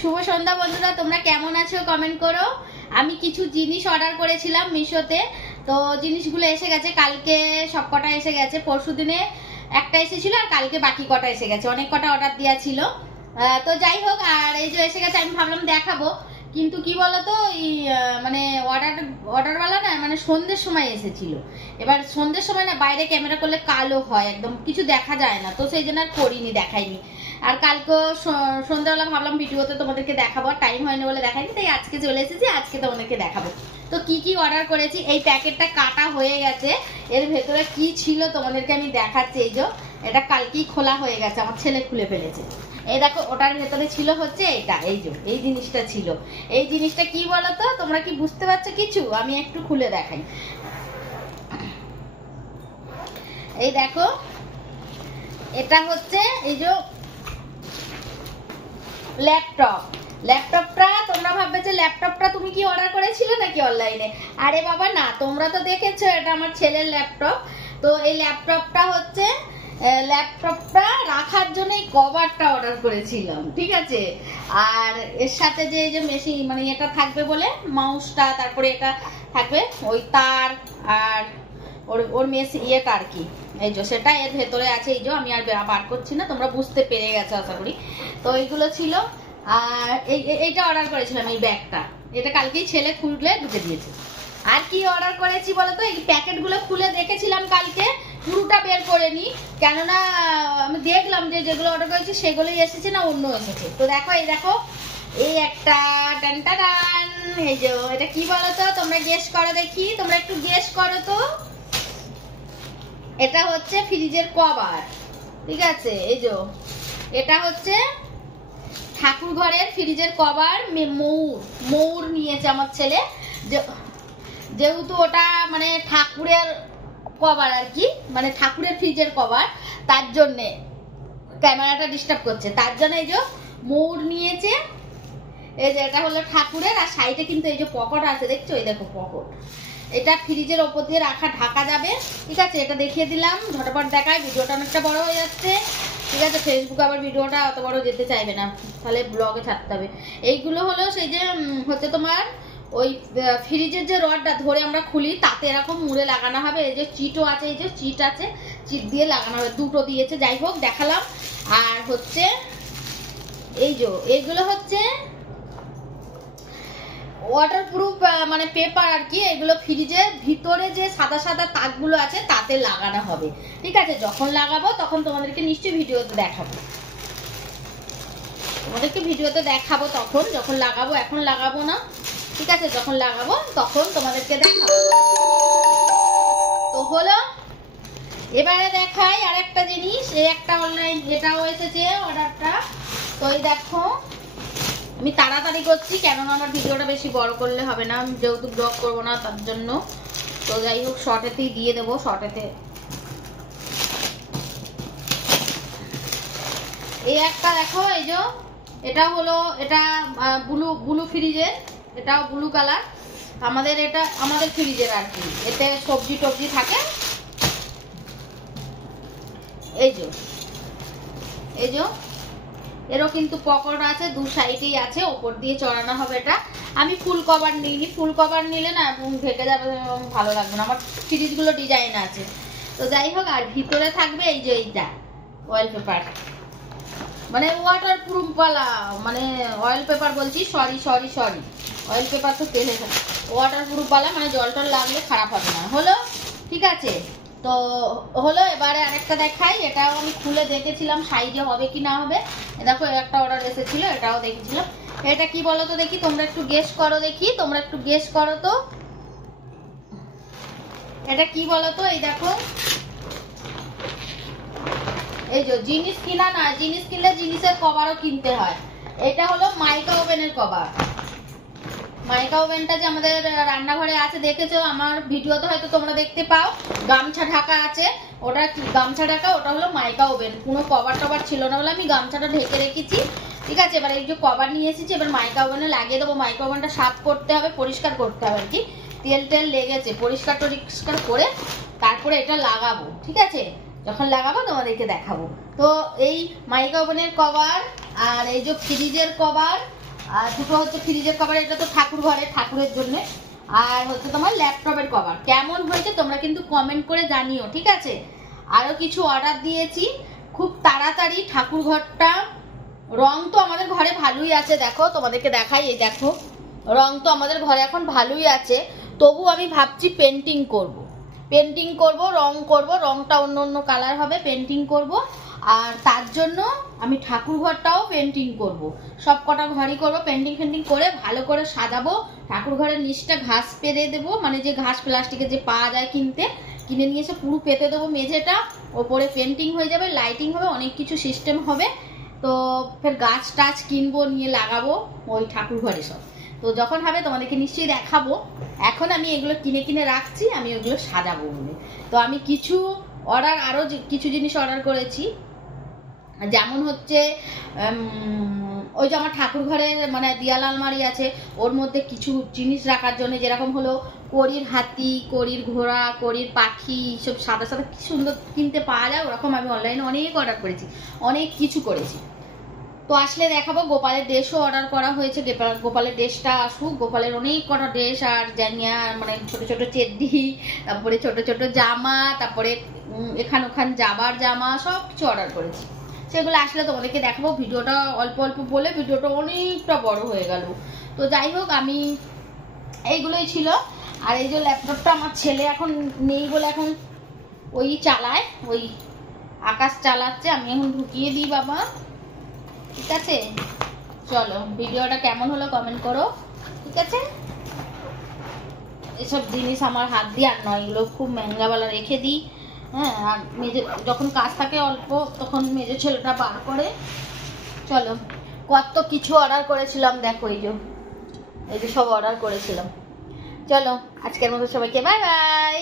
শুভ সন্ধ্যা বন্ধুরা, তোমরা কেমন আছো কমেন্ট করো। আমি কিছু জিনিস অর্ডার করেছিলাম মিশোতে, তো জিনিসগুলো এসে গেছে। কালকে সব কটা এসে গেছে, পরশুদিনে একটা এসেছিল আর কালকে বাকি কটা এসে গেছে। অনেক কটা অর্ডার দেওয়া ছিল, তো যাই হোক। আর এই যে এসে গেছে, আমি ভাবলাম দেখাবো, কিন্তু কি বলতো মানে অর্ডারওয়ালা না মানে সন্ধ্যের সময় এসেছিল। এবার সন্ধ্যের সময় না বাইরে ক্যামেরা করলে কালো হয়, একদম কিছু দেখা যায় না, তো সেই জন্য আর করিনি, দেখাইনি। আর কালকে সন্ধ্যাবেলা ভাবলাম ভিডিওতে তোমাদেরকে দেখাবো, টাইম হয়নি বলে দেখাইনি, তাই আজকে চলে এসেছি, আজকে তোমাদেরকে দেখাবো। তো কি কি অর্ডার করেছি, এই প্যাকেটটা কাটা হয়ে গেছে, এর ভেতরে কি ছিল তোমাদেরকে আমি দেখাচ্ছি। এই যে এটা কালকেই খোলা হয়ে গেছে, আমার ছেলে খুলে ফেলেছে। এই দেখো, ওটার ভেতরে ছিল হচ্ছে এটা, এই যে এই জিনিসটা ছিল। এই জিনিসটা কি বলতো, তোমরা কি বুঝতে পারছো কিছু? আমি একটু খুলে দেখাই। এই দেখো, এটা হচ্ছে এই যে ল্যাপটপটা তোমরা ভাববে যে ল্যাপটপটা তুমি কি অর্ডার করেছিলে নাকি অনলাইনে। আরে বাবা না, তোমরা তো দেখেছো এটা আমার ছেলের ল্যাপটপ। তো এই ল্যাপটপটা হচ্ছে ল্যাপটপটা রাখার জন্য এই কভারটা অর্ডার করেছিলাম, ঠিক আছে। আর এর সাথে যে এই যে মেশিন মানে এটা থাকবে বলে মাউসটা, তারপরে এটা থাকবে ওই তার আর ওর মেশিন ইয়েটা আর কি, এই যে সেটা এর ভেতরে আছে। এই যে আমি আর বার করছি না, তোমরা বুঝতে পেরে গেছো আশা করি। তো এইগুলো ছিল। আর এইটা অর্ডার করেছিলাম, এই ব্যাগটা, এটা কালকেই ছেলে খুলে ঢুকে দিয়েছে। আর কি অর্ডার করেছি বলতো, এই প্যাকেটগুলো খুলে দেখেছিলাম কালকে, পুরোটা বের করে নি, কেননা আমি দেখলাম যে যেগুলো অর্ডার করেছি সেগুলোই এসেছে না অন্য এসেছে। তো দেখো, এই দেখো, এই একটা টান, এই যে এটা কি বলতো, তোমরা গেস করো দেখি, তোমরা একটু গেস করো তো। এটা হচ্ছে ফ্রিজের কভার, ঠিক আছে। এই যে এটা হচ্ছে ঠাকুর ঘরের ফ্রিজের কভার, মৌর নিয়েছে আমার ছেলে, যেহেতু ওটা মানে ঠাকুরের কভার আর কি, মানে ঠাকুরের ফ্রিজের কভার, তার জন্যে ক্যামেরাটা ডিস্টার্ব করছে, তার জন্য এই যে মৌর নিয়েছে। এই যে এটা হলো ঠাকুরের, আর সাইডে কিন্তু এই যে পকেট আছে, দেখছো, এই দেখো পকেট। এটা ফ্রিজের ওপর দিয়ে রাখা ঢাকা যাবে, ঠিক আছে। এটা দেখিয়ে দিলাম, ঝটপট দেখায়, ভিডিওটা অনেকটা বড় হয়ে যাচ্ছে, ঠিক আছে। ফেসবুকে আবার ভিডিওটা অত বড় যেতে চাইবে না, তাহলে ব্লগে ছাড়তে হবে। এইগুলো হলো সেই যে হচ্ছে তোমার ওই ফ্রিজের যে রডটা ধরে আমরা খুলি, তাতে এরকম মুড়ে লাগানো হবে। এই যে চিটও আছে, এই যে চিট আছে, চিট দিয়ে লাগানো হবে, দুটো দিয়েছে, যাই হোক দেখালাম। আর হচ্ছে এই যে এইগুলো হচ্ছে ওয়াটারপ্রুফ মানে পেপার আর কি, এগুলো ফ্রিজের ভিতরে যে সাদা সাদা তাকগুলো আছে তাতে লাগানো হবে, ঠিক আছে। যখন লাগাবো তখন তোমাদেরকে নিশ্চয়ই ভিডিওতে দেখাবো, তখন যখন লাগাবো, এখন লাগাবো না, ঠিক আছে। যখন লাগাবো তখন তোমাদেরকে দেখাবো। তো হলো, এবারে দেখাই আর একটা জিনিস। এই একটা অনলাইন এটাও এসেছে অর্ডারটা। তো এই দেখো, আমি তাড়াতাড়ি করছি, কেননা আমার ভিডিওটা বেশি বড় করলে হবে না, আমি যেহেতু ব্লগ করবো না তার জন্য। তো যাই হোক, শর্টেতেই দিয়ে দেবো, শর্টেতে। এই একটা দেখো, এই যে এটা হলো, এটা ব্লু ফ্রিজের, এটাও ব্লু কালার, এটা আমাদের ফ্রিজের আর কি, এতে সবজি টবজি থাকে। এই যে এরও কিন্তু পকেট আছে, দু সাইডেই আছে, ওপর দিয়ে চড়ানো হবে। এটা আমি ফুল কভার নিইনি, ফুল কভার নিলে না ঢেকে যাবে, ভালো লাগবে না, আমার ফ্রিজগুলো ডিজাইন আছে। তো যাই হোক, আর ভিতরে থাকবে এই যে এইটা অয়েল পেপার, মানে ওয়াটার প্রুফ वाला, মানে অয়েল পেপার বলছি, সরি অয়েল পেপার তো তেলে থাকে, ওয়াটার প্রুফ वाला, মানে জল টল লাগলে খারাপ হবে না, হলো, ঠিক আছে। তো হলো, এবারে আরেকটা দেখাই। এটাও আমি খুলে দেখেছিলাম সাইজে হবে কি না হবে। দেখো, একটা অর্ডার এসেছিল, এটাও দেখেছিলাম। এটা কি বলো তো দেখি, তোমরা একটু গেস করো দেখি, তোমরা একটু গেস করো তো, এটা কি বলো তো। এই দেখো, এই যে জিনিস কিনা না, জিনিস কিনলে জিনিসের কভারও কিনতে হয়। এটা হলো মাইকা ওভেনের কভার। মাইকা ওভেনটা যে আমাদের রান্নাঘরে আছে, দেখেছো আমার ভিডিওতে হয়তো তোমরা দেখতে পাও, গামছা ঢাকা আছে, ওটা গামছা ঢাকা, ওটা হলো মাইকা ওভেন। কোনো কভার টভার ছিল না বলে আমি গামছাটা ঢেকে রেখেছি, ঠিক আছে। এবার এই যে কভার নিয়ে এসেছি, এবার মাইকা ওভেনে লাগিয়ে দেবো। মাইকা ওভেনটা সাফ করতে হবে, পরিষ্কার করতে হবে আর কি, তেল লেগেছে, পরিষ্কার করে তারপরে এটা লাগাবো, ঠিক আছে। যখন লাগাবো তোমাদেরকে দেখাবো। তো এই মাইকা ওভেনের কভার, আর এই যে ফ্রিজের কভার, আর দুটো হচ্ছে ফ্রিজের কভার, এটা তো ঠাকুর ঘরে ঠাকুরের জন্য। আর হচ্ছে তোমার ল্যাপটপের কভার। কেমন হয়েছে তোমরা কিন্তু কমেন্ট করে জানিও, ঠিক আছে? আরো কিছু অর্ডার দিয়েছি খুব তাড়াতাড়ি। ঠাকুর ঘরটা রং তো আমাদের ঘরে ভালোই আছে, দেখো তোমাদেরকে দেখাই, এই দেখো রং তো আমাদের ঘরে এখন ভালোই আছে। তবু আমি ভাবছি পেন্টিং করব, রং করব, রংটা অন্য অন্য কালার হবে, পেন্টিং করব। আর তার জন্য আমি ঠাকুর ঘরটাও পেন্টিং করব, সব কটা ঘরই করব পেন্টিং করে ভালো করে সাজাবো। ঠাকুর ঘরের নিচটা ঘাস পেতে দেবো, মানে যে ঘাস প্লাস্টিকের যে পাওয়া যায় কিনে নিয়ে এসে পুরো পেতে দেবো মেঝেটা, ওপরে পেন্টিং হয়ে যাবে, লাইটিং হবে, অনেক কিছু সিস্টেম হবে। তো ফের গাছ টাছ কিনবো, নিয়ে লাগাবো ওই ঠাকুর ঘরে সব। তো যখন হবে তোমাদেরকে নিশ্চয়ই দেখাবো। এখন আমি এগুলো কিনে রাখছি, আমি ওগুলো সাজাবো বলে। তো আমি কিছু আরো কিছু জিনিস অর্ডার করেছি, যেমন হচ্ছে ওই যে আমার ঠাকুর ঘরের মানে দিয়াল আলমারি আছে, ওর মধ্যে কিছু জিনিস রাখার জন্য, যেরকম হলো কড়ির হাতি, কড়ির ঘোড়া, কড়ির পাখি, সব সাদা সাদা কি সুন্দর কিনতে পাওয়া যায়, ওরকম আমি অনলাইনে অনেক অর্ডার করেছি, অনেক কিছু করেছি। তো আসলে দেখাবো। গোপালের ড্রেসও অর্ডার করা হয়েছে, গোপালের ড্রেসটা আসুক। গোপালের অনেক কটা ড্রেস আর জাঙ্গিয়া, মানে ছোট ছোট চেড্ডি, তারপরে ছোট ছোট জামা, তারপরে এখান ওখান যাবার জামা, সব কিছু অর্ডার করেছি। সেগুলো আসলে তোমাদেরকে দেখাবো। ভিডিওটা অল্প অল্প বলে ভিডিওটা অনেকটা বড় হয়ে গেল। তো যাই হোক, আমি এইগুলোই ছিল। আর এই যে ল্যাপটপটা আমার ছেলে এখন নেই বলে এখন ওই চালায়, ওই আকাশ চালাচ্ছে, আমি এখন ঢুকিয়ে দিই বাবা, ঠিক আছে? চলো, ভিডিওটা কেমন হলো কমেন্ট করো, ঠিক আছে? এসব জিনিস আমার হাত দিয়ে আর নয়, এগুলো খুব মেঙ্গাওয়ালা রেখে দিই। হ্যাঁ, আর মেজে যখন কাজ থাকে অল্প, তখন মেজে ছেলেটা বার করে। চলো, কত কিছু অর্ডার করেছিলাম, দেখো এই যে সব অর্ডার করেছিলাম। চলো, আজকের মতো সবাইকে বাই বাই।